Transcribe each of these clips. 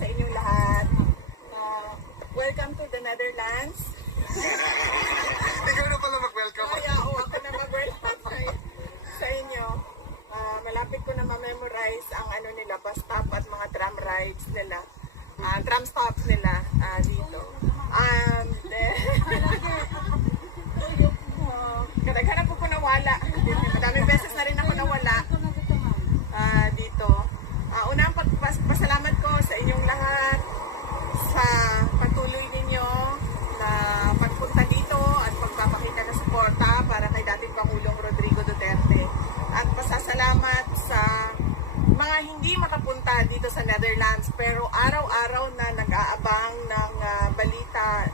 sa inyong lahat. Welcome to the Netherlands. Ikaw na pala mag-welcome. Kaya ako na mag-welcome sa inyo. Malapit ko na ma-memorize ang ano nila, bus stop at mga tram rides nila. Tram stops nila dito. Kadaghanan po ko nawala. Madaming beses na rin ako nawala dito. Unang pasalamat ko sa inyong lahat sa patuloy ninyo na pagpunta dito at pagpapakita ng suporta para kay dating Pangulong Rodrigo Duterte. At pasasalamat sa mga hindi makapunta dito sa Netherlands pero araw-araw na nag-aabang ng balita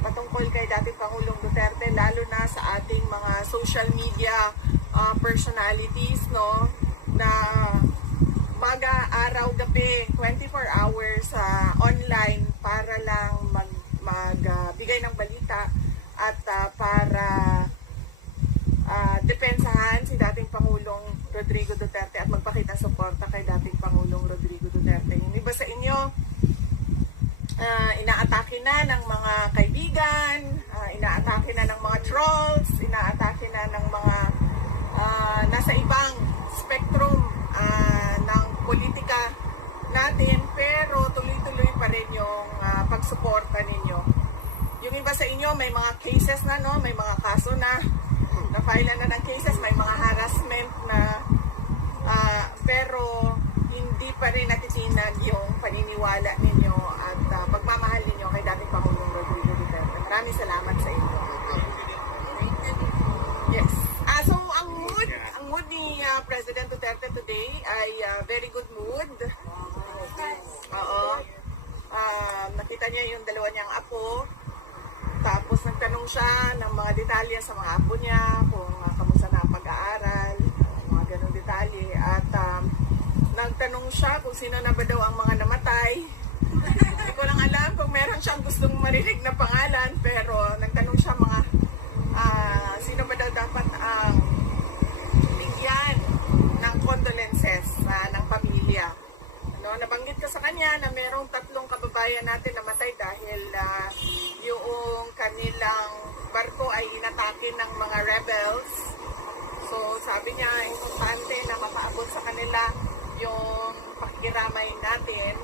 patungkol kay dating Pangulong Duterte, lalo na sa ating mga social media personalities, no, na maga, araw, gabi, 24 hours online para lang magbigay ng balita at para depensahan si dating Pangulong Rodrigo Duterte at magpakita suporta kay dating Pangulong Rodrigo Duterte. Yung iba sa inyo, inaatake na ng mga kaibigan, inaatake na ng mga trolls, inaatake na ng mga nasa ibang spectrum ng politika natin, pero tuloy-tuloy pa rin yung pagsuporta ninyo. Yung iba sa inyo, may mga cases na, no? May mga kaso na na-file na ng cases, may mga harassment na pero hindi pa rin natitinag yung paniniwala ninyo at pagmamahal ninyo kay dating Pangulong Rodrigo Duterte. Maraming salamat sa inyo. Yes. So ang mood ni President Duterte today ay very good mood. Oo. Nakita niya yung dalawa niyang apo. Tapos nagtanong siya ng mga detalye sa mga apo niya, kung kamusta na pag-aaral, mga ganong detalye. At nagtanong siya kung sino na ba daw ang mga namatay. Hindi ko lang alam kung meron siyang gustong marinig na pangalan, pero nagtanong siya mga sino ba daw dapat ang bigyan ng condolences ng pamilya. No, nabanggit ko sa kanya na merong 3 kababayan natin namatay dahil yung kanilang barko ay inatake ng mga rebels. So sabi niya, importante na mapaabot sa kanila yung pakikiramay natin